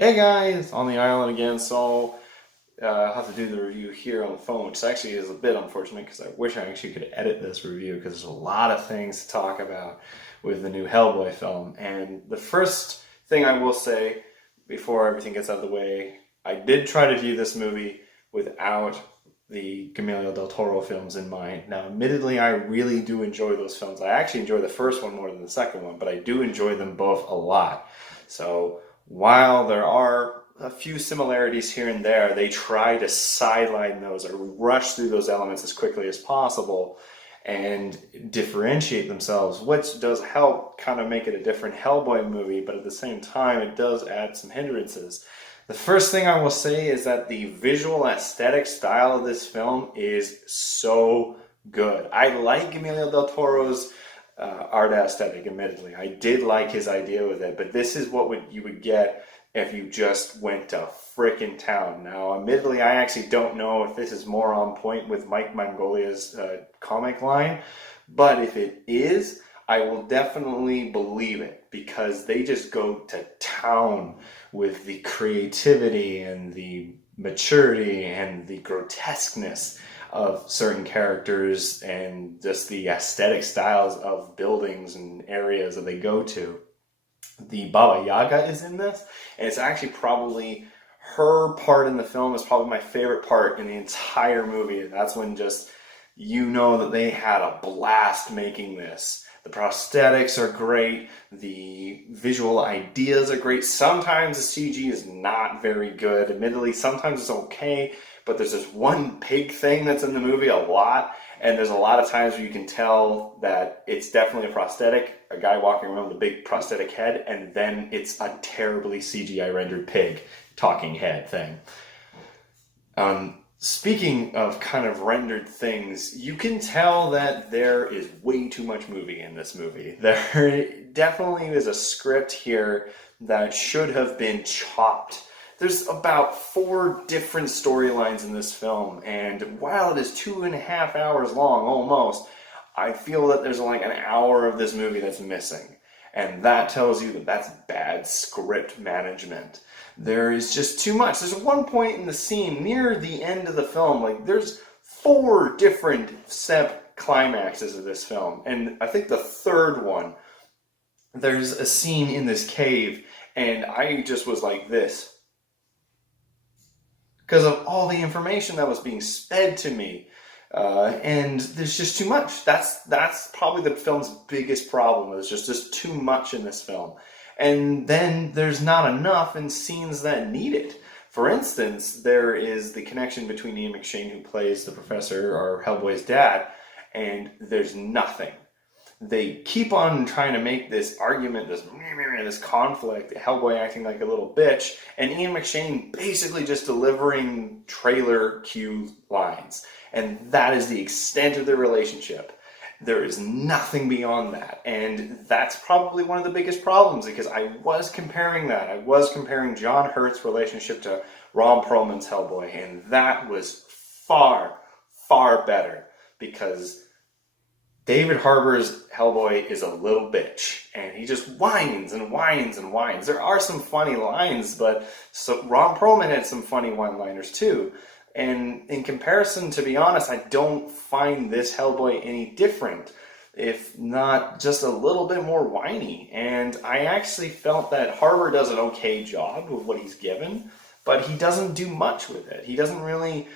Hey guys, on the island again. I have to do the review here on the phone, which actually is a bit unfortunate because I wish I actually could edit this review because there's a lot of things to talk about with the new Hellboy film. And the first thing I will say before everything gets out of the way, I did try to view this movie without the Guillermo del Toro films in mind. Now, admittedly, I really do enjoy those films. I actually enjoy the first one more than the second one, but I do enjoy them both a lot. So while there are a few similarities here and there, they try to sideline those or rush through those elements as quickly as possible and differentiate themselves, which does help kind of make it a different Hellboy movie, but at the same time, it does add some hindrances. The first thing I will say is that the visual aesthetic style of this film is so good. I like Emilio del Toro's art aesthetic, admittedly. I did like his idea with it, but this is what you would get if you just went to frickin' town. Now, admittedly, I actually don't know if this is more on point with Mike Mangolia's comic line, but if it is, I will definitely believe it because they just go to town with the creativity and the maturity and the grotesqueness of certain characters and just the aesthetic styles of buildings and areas that they go to. The Baba Yaga is in this, and it's actually probably her part in the film is probably my favorite part in the entire movie. And that's when just you know that they had a blast making this. The prosthetics are great. The visual ideas are great. Sometimes the CG is not very good. Admittedly, sometimes it's okay, but there's this one pig thing that's in the movie a lot, and there's a lot of times where you can tell that it's definitely a prosthetic, a guy walking around with a big prosthetic head, and then it's a terribly CGI rendered pig talking head thing. Speaking of kind of rendered things, you can tell that there is way too much movie in this movie. There definitely is a script here that should have been chopped. There's about 4 different storylines in this film, and while it is 2.5 hours long almost, I feel that there's like an hour of this movie that's missing. And that tells you that that's bad script management. There is just too much. There's one point in the scene near the end of the film, like there's 4 different set climaxes of this film. And I think the third one, there's a scene in this cave, and I just was like this because of all the information that was being fed to me. And there's just too much. That's probably the film's biggest problem. There's just too much in this film. And then there's not enough in scenes that need it. For instance, there is the connection between Ian McShane, who plays the professor, or Hellboy's dad, and there's nothing. They keep on trying to make this argument, this conflict, Hellboy acting like a little bitch, and Ian McShane basically just delivering trailer cue lines. And that is the extent of their relationship. There is nothing beyond that. And that's probably one of the biggest problems, because I was comparing that. I was comparing John Hurt's relationship to Ron Perlman's Hellboy, and that was far, far better, because David Harbour's Hellboy is a little bitch, and he just whines and whines and whines. There are some funny lines, but Ron Perlman had some funny one-liners too. And in comparison, to be honest, I don't find this Hellboy any different, if not just a little bit more whiny. And I actually felt that Harbour does an okay job with what he's given, but he doesn't do much with it. He doesn't really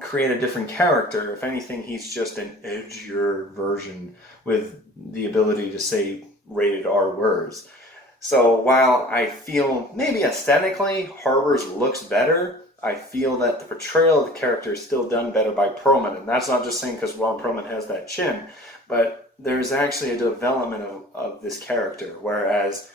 create a different character. If anything, he's just an edgier version with the ability to say rated R words. So while I feel maybe aesthetically Harbour's looks better, I feel that the portrayal of the character is still done better by Perlman. And that's not just saying because Ron Perlman has that chin, but there's actually a development of this character. Whereas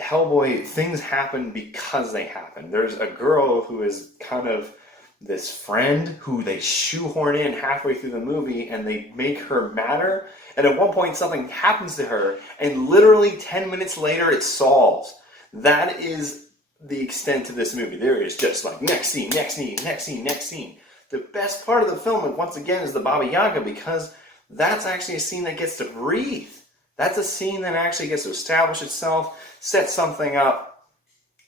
Hellboy, things happen because they happen. There's a girl who is kind of this friend who they shoehorn in halfway through the movie, and they make her matter. And at one point something happens to her, and literally 10 minutes later it solves. That is the extent of this movie. There is just like next scene, next scene, next scene, next scene. The best part of the film, once again, is the Baba Yaga, because that's actually a scene that gets to breathe. That's a scene that actually gets to establish itself, set something up,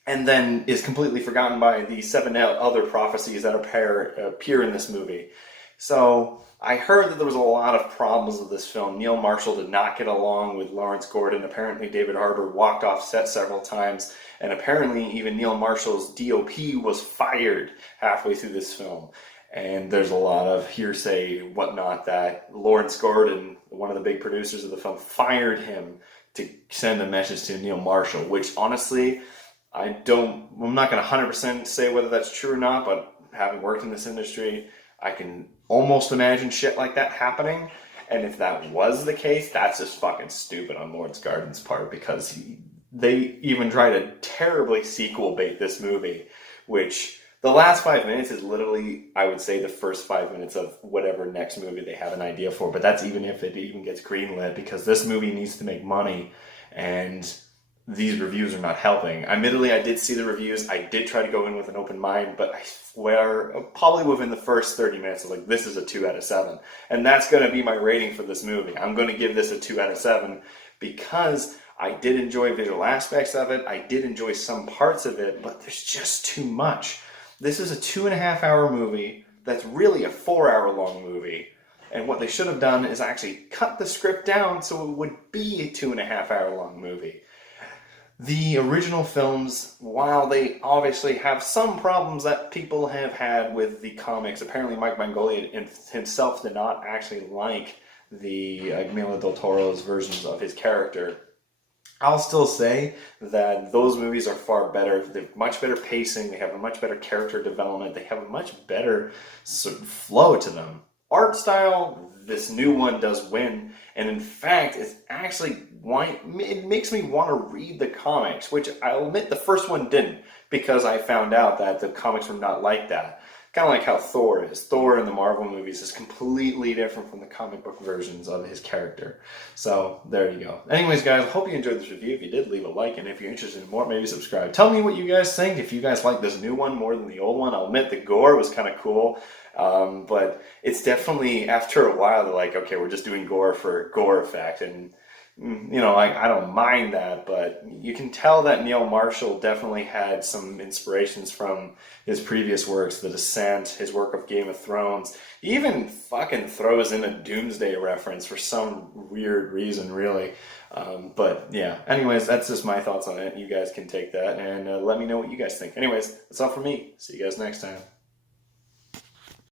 and then is completely forgotten by the seven other prophecies that appear in this movie. So I heard that there was a lot of problems with this film. Neil Marshall did not get along with Lawrence Gordon. Apparently David Harbour walked off set several times, and apparently even Neil Marshall's DOP was fired halfway through this film. And there's a lot of hearsay, whatnot, that Lawrence Gordon, one of the big producers of the film, fired him to send a message to Neil Marshall, which honestly, I'm not going to 100% say whether that's true or not, but having worked in this industry, I can almost imagine shit like that happening. And if that was the case, that's just fucking stupid on Lawrence Gordon's part, because they even try to terribly sequel bait this movie, which the last 5 minutes is literally, I would say, the first 5 minutes of whatever next movie they have an idea for. But that's even if it even gets greenlit, because this movie needs to make money, and these reviews are not helping. Admittedly, I did see the reviews. I did try to go in with an open mind, but I swear, probably within the first 30 minutes, I was like, this is a 2 out of 7. And that's going to be my rating for this movie. I'm going to give this a 2 out of 7 because I did enjoy visual aspects of it. I did enjoy some parts of it, but there's just too much. This is a 2.5-hour movie that's really a 4-hour long movie. And what they should have done is actually cut the script down so it would be a 2.5-hour long movie. The original films, while they obviously have some problems that people have had with the comics, apparently Mike Mangoli himself did not actually like the Guillermo del Toro's versions of his character. I'll still say that those movies are far better. They have much better pacing, they have a much better character development, they have a much better sort of flow to them. Art style, this new one does win, and in fact, it's actually it makes me want to read the comics, which I'll admit the first one didn't, because I found out that the comics were not like that. Kind of like how Thor is. Thor in the Marvel movies is completely different from the comic book versions of his character. So, there you go. Anyways, guys, I hope you enjoyed this review. If you did, leave a like, and if you're interested in more, maybe subscribe. Tell me what you guys think. If you guys like this new one more than the old one, I'll admit the gore was kind of cool. But it's definitely, after a while, they're like, okay, we're just doing gore for gore effect. And, you know, I don't mind that, but you can tell that Neil Marshall definitely had some inspirations from his previous works, The Descent, his work of Game of Thrones. He even fucking throws in a Doomsday reference for some weird reason, really. But yeah, anyways, that's just my thoughts on it. You guys can take that and let me know what you guys think. Anyways, that's all from me. See you guys next time.